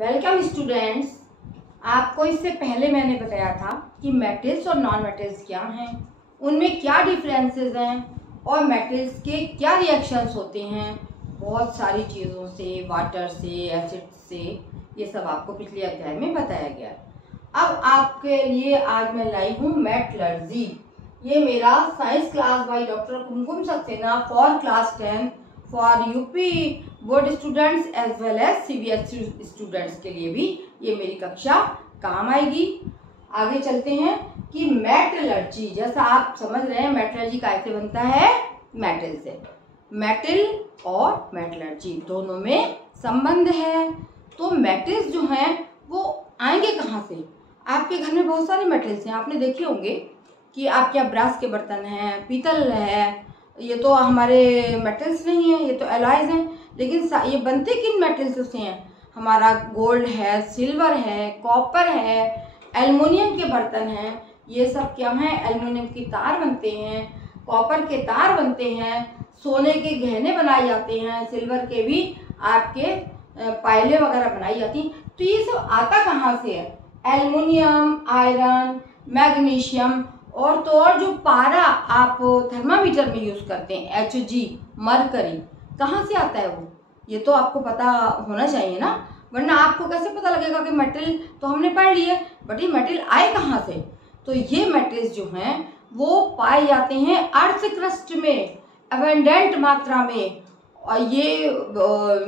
Welcome students. आपको इससे पहले मैंने बताया था कि मेटल्स और नॉन मेटल्स क्या हैं, उनमें क्या डिफरेंसेस हैं और मेटल्स के क्या रिएक्शंस होते हैं बहुत सारी चीज़ों से, वाटर से, एसिड से। ये सब आपको पिछले अध्याय में बताया गया। अब आपके लिए आज मैं लाई हूँ मेटलर्जी। ये मेरा science class by doctor Kumkum Saxena for class 10 for UP board students as well as CBSE students के लिए भी ये मेरी कक्षा काम आएगी। आगे चलते हैं कि मेटलर्जी, जैसा आप समझ रहे हैं मेटलर्जी कैसे बनता है, मेटल से। मेटल और मेटलर्जी दोनों में संबंध है। तो मेटल्स जो हैं वो आएंगे कहाँ से? आपके घर में बहुत सारे मेटल्स हैं, आपने देखे होंगे कि आपके यहाँ ब्रास के बर्तन हैं, पीतल है, ये तो हमारे मेटल्स नहीं हैं, ये तो एलॉयज हैं। लेकिन ये बनते किन मेटल्स से हैं? हमारा गोल्ड है, सिल्वर है, कॉपर है, एल्युमिनियम के बर्तन हैं। ये सब क्या हैं? एल्युमिनियम की तार बनते हैं, कॉपर के तार बनते हैं, सोने के गहने बनाए जाते हैं, सिल्वर के भी आपके पायलें वगैरह बनाई जाती हैं। तो ये सब आता कहाँ से है? एल्युमिनियम, आयरन, मैग्नीशियम और तो और जो पारा आप थर्मामीटर में यूज करते हैं, Hg, मरकरी, कहाँ से आता है वो? ये तो आपको पता होना चाहिए ना, वरना आपको कैसे पता लगेगा कि मेटल तो हमने पढ़ लिए, बट ये मेटल आए कहाँ से? तो ये मेटल्स जो हैं वो पाए जाते हैं अर्थ क्रस्ट में अबंडेंट मात्रा में, और ये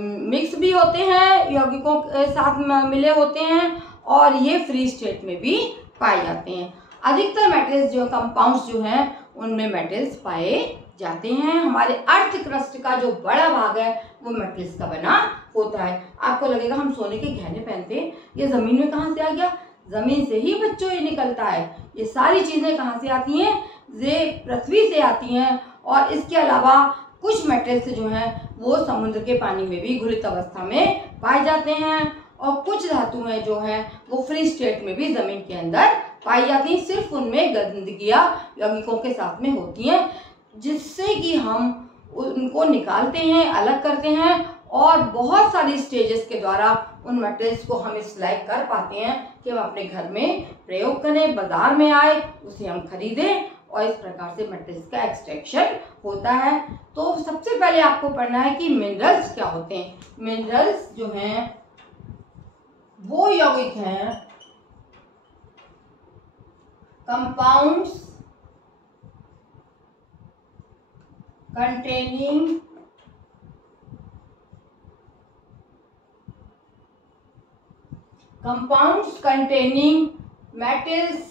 मिक्स भी होते हैं, यौगिकों के साथ मिले होते हैं, और ये फ्री स्टेट में भी पाए जाते हैं। अधिकतर मेटल्स जो कंपाउंड्स जो हैं उनमें मेटल्स पाए जाते हैं। हमारे अर्थ क्रस्ट का जो बड़ा भाग है वो मेटल्स का बना होता है। आपको लगेगा हम सोने के गहने पहनते हैं, ये जमीन में कहाँ से आ गया? जमीन से ही बच्चों ये निकलता है। ये सारी चीजें कहाँ से आती हैं? ये पृथ्वी से आती हैं। और इसके अलावा कुछ मेटल्स जो हैं वो समुद्र के पानी में भी घुलित अवस्था में पाए जाते हैं, और कुछ धातुएं जो हैं वो फ्री स्टेट में भी जमीन के अंदर पाई जाती हैं। सिर्फ उनमें गंदगियां यौगिकों के साथ में होती हैं, जिससे कि हम उनको निकालते हैं, अलग करते हैं, और बहुत सारी स्टेजेस के द्वारा उन मेटल्स को हम इस लायक कर पाते हैं कि हम अपने घर में प्रयोग करें, बाजार में आए उसे हम खरीदें, और इस प्रकार से मेटल्स का एक्सट्रैक्शन होता है। तो सबसे पहले आपको पढ़ना है कि मिनरल्स क्या होते हैं। मिनरल्स जो हैं वो यौगिक हैं, compounds containing metals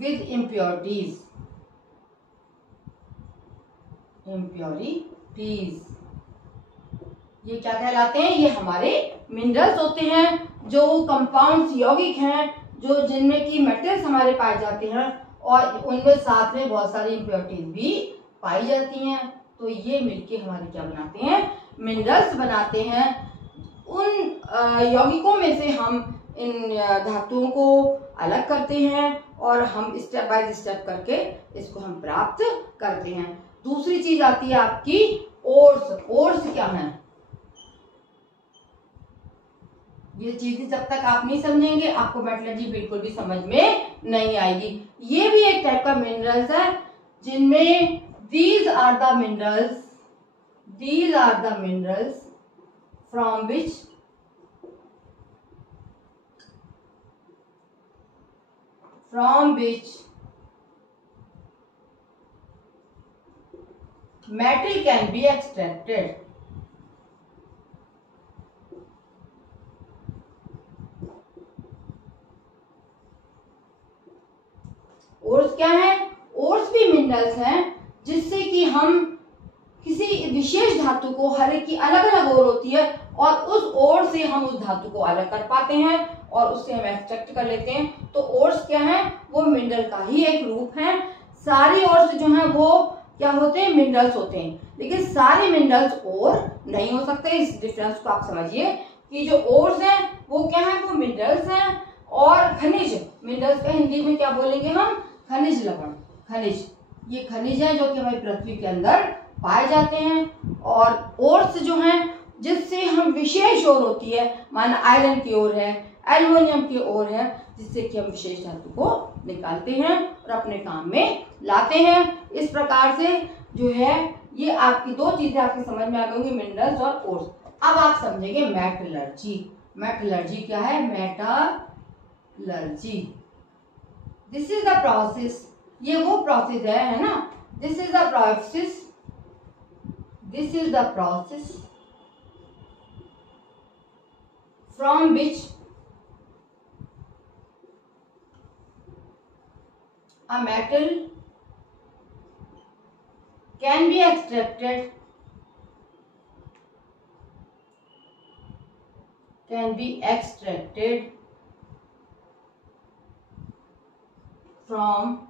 with impurities। ये क्या कहलाते हैं? ये हमारे मिनरल्स होते हैं, जो कंपाउंड्स यौगिक हैं, जो जिनमें की मेटल्स हमारे पाए जाते हैं, और उनमें साथ में बहुत सारी इम्प्योरिटीज भी पाई जाती हैं। तो ये मिलके हमारे क्या बनाते हैं? मिनरल्स बनाते हैं। उन यौगिकों में से हम इन धातुओं को अलग करते हैं, और हम स्टेप बाय स्टेप करके इसको हम प्राप्त करते हैं। दूसरी चीज आती है आपकी ओर्स। ओर्स क्या है? ये चीजें जब तक आप नहीं समझेंगे आपको मेटलर्जी बिल्कुल भी समझ में नहीं आएगी। ये भी एक टाइप का मिनरल्स है, जिनमें these are the minerals from which metal can be extracted। Ores क्या है? ओर्स भी मिनरल्स हैं, जिससे कि हम किसी विशेष धातु को, हर एक की अलग अलग ओर होती है, और उस ओर से हम उस धातु को अलग कर पाते हैं और उससे हम एक्सट्रैक्ट कर लेते हैं। तो ओर्स क्या है? वो मिनरल का ही एक रूप है। सारी ओर्स जो हैं वो क्या होते हैं? मिनरल्स होते हैं, लेकिन सारे मिनरल्स ओर नहीं हो सकते। इस डिफरेंस को आप समझिए कि जो ओर्स हैं वो क्या है? वो मिनरल्स हैं। और खनिज, मिनरल्स का हिंदी में क्या बोलेंगे हम? खनिज लवण। खनिज, ये खनिज है जो कि हमारी पृथ्वी के अंदर पाए जाते हैं। और ओर्स जो हैं जिससे हम विशेष ओर होती है, माना आयरन की ओर है, एल्युमिनियम की ओर है, जिससे कि हम विशेष धातु को निकालते हैं और अपने काम में लाते हैं। इस प्रकार से जो है ये आपकी दो चीजें आपकी समझ में आ गई, मिनरल्स और ओर्स। अब आप समझेंगे मेटलर्जी। मेटलर्जी क्या है? Metallurgy, this is the process, ये वो प्रोसेस है ना, this is the process, this is the process from which a metal can be extracted from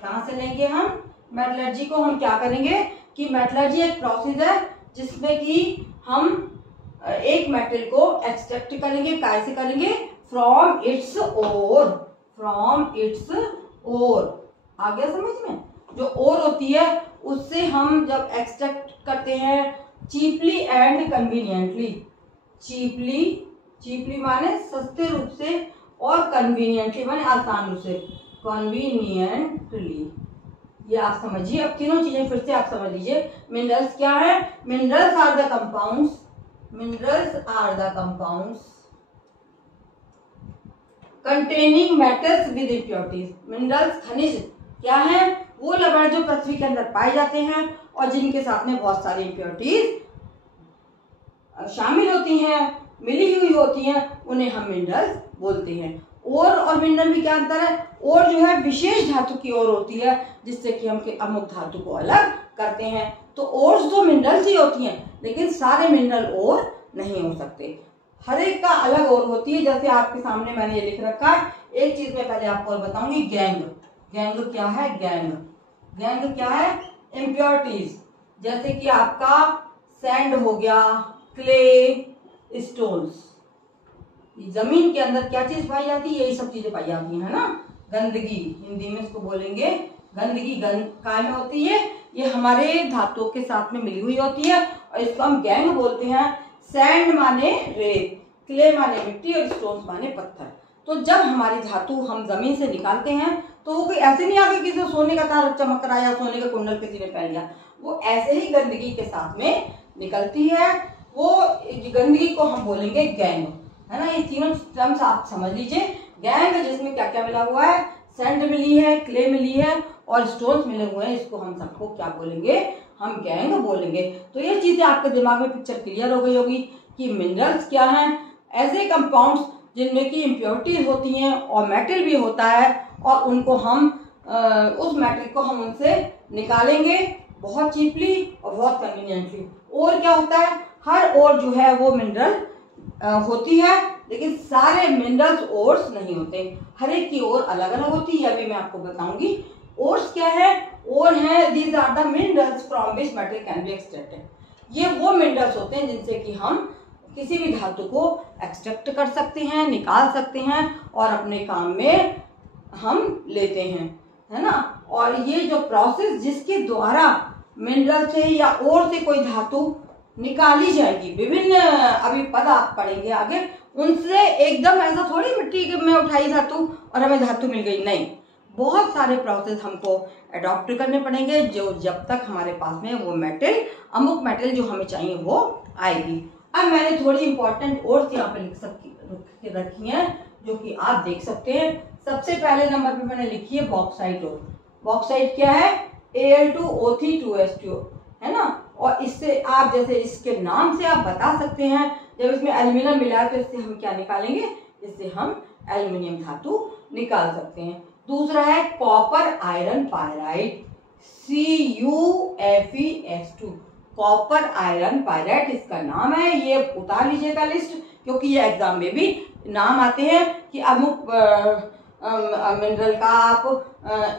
कहाँ से लेंगे हम मेटलर्जी को? हम क्या करेंगे कि मेटलर्जी एक प्रोसेस है जिसमें कि हम एक मेटल को एक्सट्रैक्ट करेंगे। कैसे करेंगे? From its ore, from its ore. आ गया समझ में? जो ओर होती है उससे हम जब एक्सट्रैक्ट करते हैं चीपली एंड कन्वीनियंटली, चीपली माने सस्ते रूप से और कन्वीनियंटली माने आसान रूप से, कन्वीनियंटली। ये आप समझिए। अब तीनों चीजें फिर से आप समझ लीजिए। मिनरल्स क्या है? Minerals are the compounds, minerals are the compounds containing metals with impurities। minerals खनिज क्या है? वो लवण जो पृथ्वी के अंदर पाए जाते हैं और जिनके साथ में बहुत सारी impurities शामिल होती हैं, मिली हुई होती हैं, उन्हें हम मिनरल्स बोलते हैं। ओर और मिनरल में क्या अंतर है? ओर जो है विशेष धातु की ओर होती है जिससे कि हम अमुक धातु को अलग करते हैं। तो ओर्स तो मिनरल्स ही होती हैं, लेकिन सारे मिनरल ओर नहीं हो सकते, हर एक का अलग ओर होती है। जैसे आपके सामने मैंने ये लिख रखा है। एक चीज मैं पहले आपको और बताऊंगी, गैंग। गैंग क्या है? गैंग क्या है? इम्प्योरिटीज। जैसे कि आपका सैंड हो गया, क्ले, स्टोन्स। जमीन के अंदर क्या चीज पाई जाती है? यही सब चीजें पाई जाती है ना। गंदगी, हिंदी में इसको बोलेंगे गंदगी। काय में होती है? ये हमारे धातुओं के साथ में मिली हुई होती है और इसको हम गैंग बोलते हैं। सैंड माने रेत, क्ले माने मिट्टी और स्टोन्स माने पत्थर। तो जब हमारी धातु हम जमीन से निकालते हैं तो वो कोई ऐसे नहीं आगे किसी सोने का तार चमक रहा या सोने का कुंडल किसी ने पहन लिया, वो ऐसे ही गंदगी के साथ में निकलती है। वो गंदगी को हम बोलेंगे गैंग, है ना। ये तीनों टर्म्स आप समझ लीजिए। गैंग जिसमें क्या क्या मिला हुआ है? सैंड मिली है, क्ले मिली है और स्टोन्स मिले हुए हैं, इसको हम सबको क्या बोलेंगे? हम गैंग बोलेंगे। तो ये चीजें आपके दिमाग में पिक्चर क्लियर हो गई होगी कि मिनरल्स क्या हैं। ऐसे कंपाउंड्स जिनमें की इम्प्योरिटीज होती हैं और मेटल भी होता है और उनको हम उस मेटल को हम उनसे निकालेंगे बहुत चीपली और बहुत कन्वीनियंटली। और क्या होता है? हर ओर जो है वो मिनरल होती है, लेकिन सारे मिनरल्स ओर्स नहीं होते, हर एक की ओर अलग अलग होती है। अभी मैं आपको बताऊंगी। ओर्स क्या है? ओर है these are the minerals from which metal can be extracted. ये वो मिनरल्स होते हैं जिनसे कि हम किसी भी धातु को एक्सट्रैक्ट कर सकते हैं, निकाल सकते हैं और अपने काम में हम लेते हैं, है ना। और ये जो प्रोसेस जिसके द्वारा मिनरल से या ओर से कोई धातु निकाली जाएगी, विभिन्न अभी पद आप पढ़ेंगे आगे, उनसे एकदम ऐसा थोड़ी मिट्टी में उठाई धातु और हमें धातु मिल गई, नहीं। बहुत सारे प्रोसेस हमको अडॉप्ट करने पड़ेंगे जो जब तक हमारे पास में वो मेटल, अमुक मेटल जो हमें चाहिए वो आएगी। अब मैंने थोड़ी इंपॉर्टेंट ओर्स यहाँ पे रखी हैं जो कि आप देख सकते हैं। सबसे पहले नंबर पे मैंने लिखी है बॉक्साइट ओर। बॉक्साइट क्या है? Al2O3 2H2O, है ना। और इससे आप जैसे इसके नाम से आप बता सकते हैं, जब इसमें एल्यूमिनियम मिला है तो इससे हम क्या निकालेंगे? इससे हम एल्यूमिनियम धातु निकाल सकते हैं। दूसरा है copper iron pyrite, CuFeS2। Copper iron pyrite इसका नाम है। ये उतार लीजिएगा लिस्ट, क्योंकि ये एग्जाम में भी नाम आते हैं कि अमुक मिनरल का आप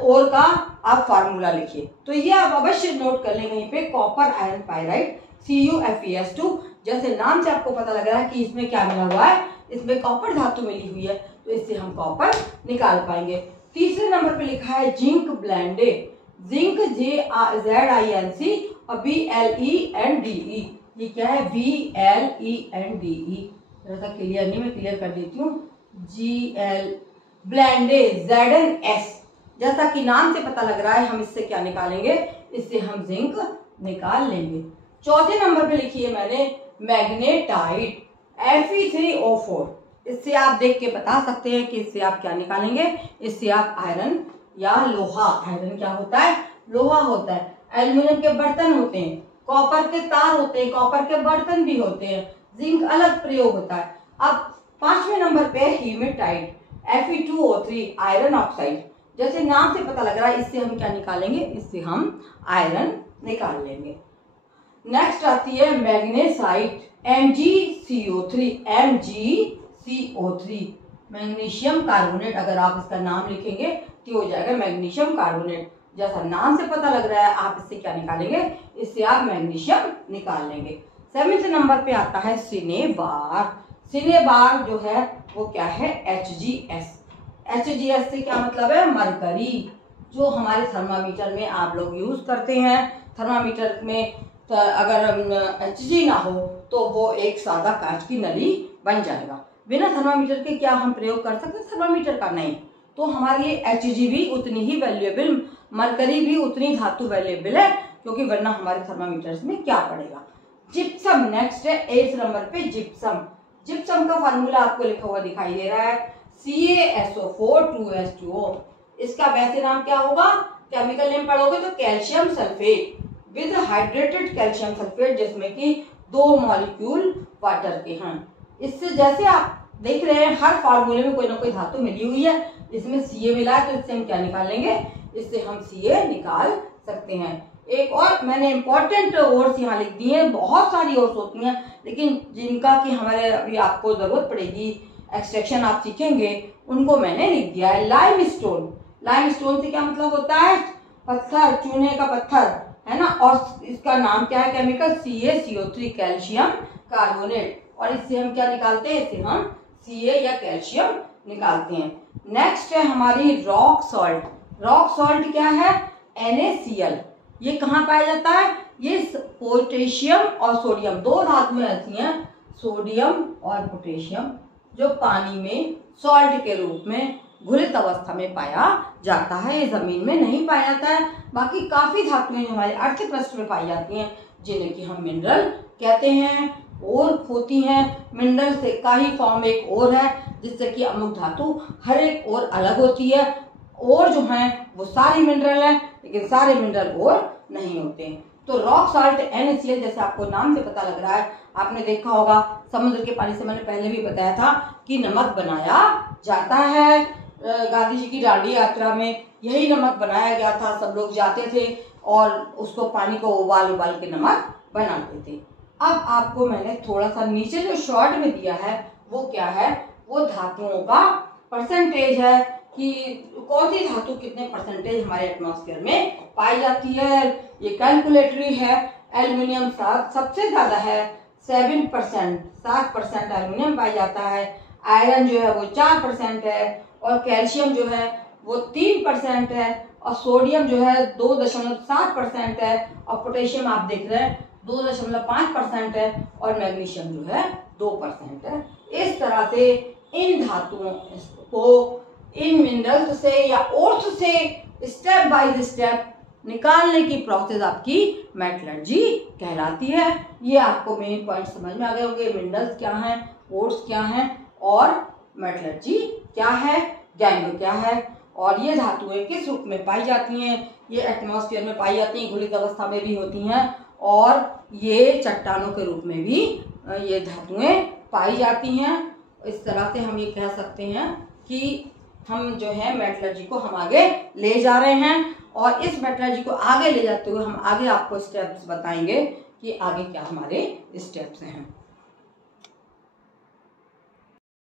ओर का आप फार्मूला लिखिए। तो ये आप अवश्य नोट कर लें कहीं पे, कॉपर आयरन पायराइट CuFeS2। जैसे नाम से आपको पता लग रहा है कि इसमें क्या मिला हुआ है, इसमें कॉपर धातु मिली हुई है, तो इससे हम कॉपर निकाल पाएंगे। तीसरे नंबर पे लिखा है जिंक ब्लेंडे, जिंक ZINC और BLENDE, ये क्या है BLENDE, थोड़ा सा क्लियर नहीं, मैं क्लियर कर देती हूँ, GL ब्लेंडे ZNS, जैसा कि नाम से पता लग रहा है हम इससे क्या निकालेंगे, इससे हम जिंक निकाल लेंगे। चौथे नंबर पे लिखी है मैंने मैग्नेटाइट Fe3O4, इससे आप देख के बता सकते हैं कि इससे आप क्या निकालेंगे, इससे आप आयरन या लोहा, आयरन क्या होता है, लोहा होता है, एल्यूमिनियम के बर्तन होते हैं, कॉपर के तार होते हैं, कॉपर के बर्तन भी होते हैं, जिंक अलग प्रयोग होता है। अब पांचवें नंबर पे हीमेटाइट Fe2O3 आयरन ऑक्साइड, जैसे नाम से पता लग रहा है इससे हम क्या निकालेंगे, इससे हम आयरन निकाल लेंगे। नेक्स्ट आती है मैग्नेसाइट MgCO3, मैग्नीशियम कार्बोनेट, अगर आप इसका नाम लिखेंगे तो हो जाएगा मैग्नीशियम कार्बोनेट, जैसा नाम से पता लग रहा है आप इससे क्या निकालेंगे, इससे आप मैग्नीशियम निकाल लेंगे। 7वें नंबर पे आता है सिनेबार, सिनेबार जो है वो क्या है HGS, HGS से क्या मतलब है, मरकरी, जो हमारे थर्मामीटर में आप लोग यूज करते हैं। थर्मामीटर में तो अगर HG ना हो तो वो एक सादा कांच की नली बन जाएगा। बिना थर्मामीटर के क्या हम प्रयोग कर सकते हैं, थर्मामीटर का नहीं, तो हमारे लिए HG भी उतनी ही वैल्यूएबल, मरकरी भी उतनी धातु वैल्यूएबल है, क्योंकि वरना हमारे थर्मामीटर्स में क्या पड़ेगा। जिप्सम नेक्स्ट है 8 नंबर पे जिप्सम, जिप्सम का फार्मूला आपको लिखा हुआ दिखाई दे रहा है CaSO4 2H2O, इसका वैसे नाम क्या होगा, केमिकल नेम पढ़ोगे तो calcium sulphate with hydrated calcium sulphate, जिसमें कि 2 मॉलिक्यूल वाटर के हैं। इससे जैसे आप देख रहे हैं हर फार्मूले में कोई ना कोई धातु मिली हुई है, इसमें Ca मिला है तो इससे हम क्या निकाल लेंगे, इससे हम Ca निकाल सकते हैं। एक और मैंने इंपॉर्टेंट वर्ड्स यहाँ लिख दिए हैं, बहुत सारी वर्ड्स होती हैं लेकिन जिनका कि हमारे अभी आपको जरूरत पड़ेगी, एक्सट्रैक्शन आप सीखेंगे, उनको मैंने लिख दिया है। लाइमस्टोन, लाइमस्टोन से क्या मतलब होता है, पत्थर, चूने का पत्थर है ना, और इसका नाम क्या है केमिकल CaCO3 कैल्शियम कार्बोनेट, और इससे हम क्या निकालते हैं, इससे हम Ca या कैल्शियम निकालते हैं। नेक्स्ट है हमारी रॉक सॉल्ट, रॉक सॉल्ट क्या है NaCl, ये कहाँ पाया जाता है, ये पोटेशियम और सोडियम, दो धातुएं ऐसी हैं सोडियम और पोटेशियम, जो पानी में सॉल्ट के रूप में घुलित अवस्था में पाया जाता है, ये जमीन में नहीं पाया जाता है। बाकी काफी धातुएं जो हमारे अर्थ पृष्ठ में पाई जाती हैं, जिन्हें कि हम मिनरल कहते हैं, और होती हैं। मिनरल से का ही फॉर्म एक और है, जिससे कि अमुक धातु हर एक और अलग होती है, और जो है वो सारी मिनरल है लेकिन सारे मिनरल और नहीं होते हैं। तो रॉक सॉल्ट NaCl, जैसे आपको नाम से पता लग रहा है, आपने देखा होगा समुद्र के पानी से, मैंने पहले भी बताया था कि नमक बनाया जाता है। गांधी जी की दांडी यात्रा में यही नमक बनाया गया था, सब लोग जाते थे और उसको पानी को उबाल के नमक बनाते थे। अब आपको मैंने थोड़ा सा नीचे जो शॉर्ट में दिया है वो क्या है, वो धातुओं का परसेंटेज है कि कौन सी धातु कितने परसेंटेज हमारे एटमॉस्फेयर में पाई जाती है। ये कैलकुलेटरी है। एल्युमिनियम सबसे ज्यादा है 7%, 7% एल्युमिनियम पाई जाता है। आयरन जो है वो 4% है, और कैल्शियम जो है वो 3% है, और सोडियम जो है 2.7% है, और पोटेशियम आप देख रहे हैं 2.5% है, और मैग्नीशियम जो है 2% है। इस तरह से इन धातुओं को इन मिनरल्स से या ओर्थ से स्टेप बाय स्टेप निकालने की प्रोसेस आपकी मेटलर्जी कहलाती है। ये आपको मेन पॉइंट समझ में आ गए होंगे, मिनरल्स क्या हैं, ओर्स क्या हैं, और मेटलर्जी क्या है, गैंग क्या है, और ये धातुएं किस रूप में पाई जाती हैं। ये एटमॉस्फेयर में पाई जाती हैं, घुलित अवस्था में भी होती हैं, और ये चट्टानों के रूप में भी ये धातुएं पाई जाती हैं। इस तरह से हम ये कह सकते हैं कि हम जो है मेटलर्जी को हम आगे ले जा रहे हैं, और इस मेटलर्जी को आगे ले जाते हुए हम आगे आपको स्टेप्स बताएंगे कि आगे क्या हमारे स्टेप्स हैं।